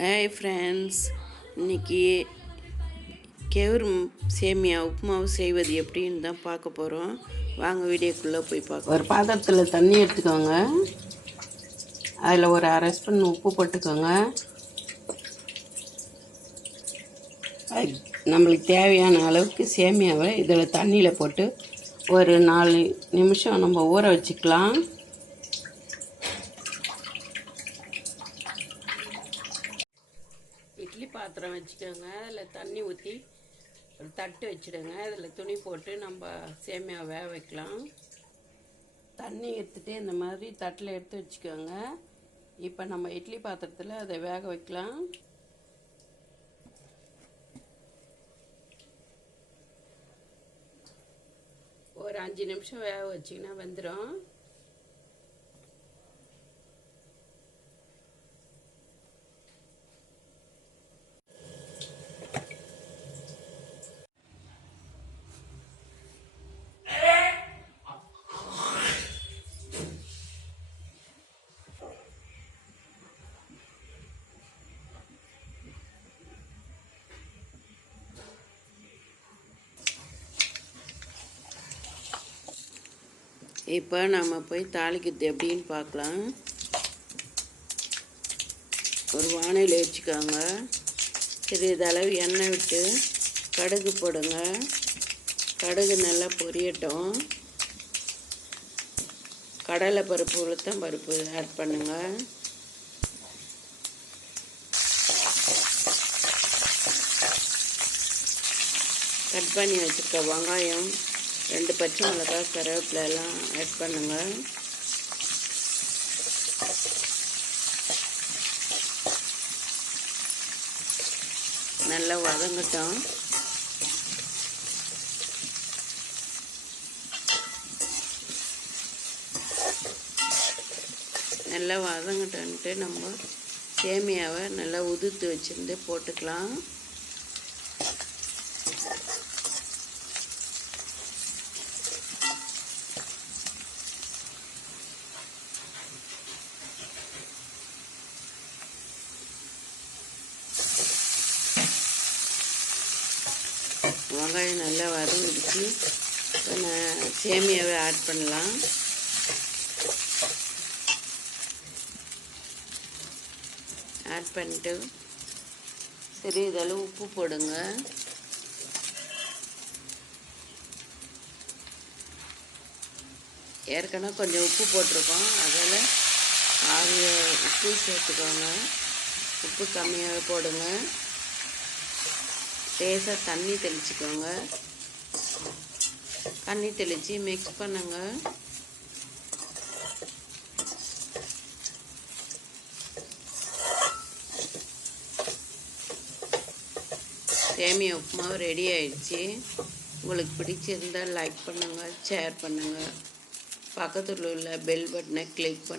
Hi friends, இன்றைக்கி கெவுரு சேமியா உப்புமாவு செய்வது எப்படின்னு தான் பார்க்க போகிறோம். வாங்க வீடியோக்குள்ளே போய் பார்க்க. ஒரு பாத்திரத்தில் தண்ணி எடுத்துக்கோங்க. அதில் ஒரு அரை ஸ்பூன் உப்பு போட்டுக்கோங்க. நம்மளுக்கு தேவையான அளவுக்கு சேமியாவை இதில் தண்ணியில் போட்டு ஒரு 4 நிமிஷம் நம்ம ஊற வச்சுக்கலாம். இட்லி பாத்திரம் வச்சுக்கோங்க. அதில் தண்ணி ஊற்றி ஒரு தட்டு வச்சுடுங்க. அதில் துணி போட்டு நம்ம சேமியா வேக வைக்கலாம். தண்ணி எடுத்துகிட்டு இந்த மாதிரி தட்டில் எடுத்து வச்சுக்கோங்க. இப்போ நம்ம இட்லி பாத்திரத்தில் அதை வேக வைக்கலாம். ஒரு 5 நிமிஷம் வேக வச்சிங்கன்னா வந்துடும். இப்போ நம்ம போய் தாளிக்கிறது எப்படின்னு பார்க்கலாம். ஒரு வானிலை வச்சுக்கோங்க. சிறிதளவு எண்ணெய் விட்டு கடுகு போடுங்க. கடுகு நல்லா பொரியட்டும். கடலை பருப்பு, உளுத்தம் பருப்பு ஆட் பண்ணுங்க. கட் பண்ணி வச்சுருக்க வெங்காயம், 2 பச்சை மிளகாய், கருவேப்பிலை எல்லாம் ஆட் பண்ணுங்க. நல்லா வதங்கட்டும். நல்லா வதங்கட்டன்ட்டு நம்ம சேமியாவை நல்லா உதிர்த்து வச்சுருந்து போட்டுக்கலாம். வெங்காயம் நல்லா வதங்கிடுச்சு. இப்போ நான் சேமியாவை ஆட் பண்ணலாம். ஆட் பண்ணிட்டு சிறிதளவு உப்பு போடுங்க. ஏற்கனவே கொஞ்சம் உப்பு போட்டிருக்கோம், அதில் உப்பு சேர்த்துக்கோங்க. உப்பு கம்மியாகவே போடுங்க. லேசாக தண்ணி தெளிச்சுக்கோங்க. தண்ணி தெளித்து மிக்ஸ் பண்ணுங்க. சேமியா உப்புமாவு ரெடி ஆயிடுச்சு. உங்களுக்கு பிடிச்சிருந்தால் லைக் பண்ணுங்கள், ஷேர் பண்ணுங்கள். பக்கத்தில் உள்ள பெல் பட்டனை கிளிக் பண்ணுங்கள்.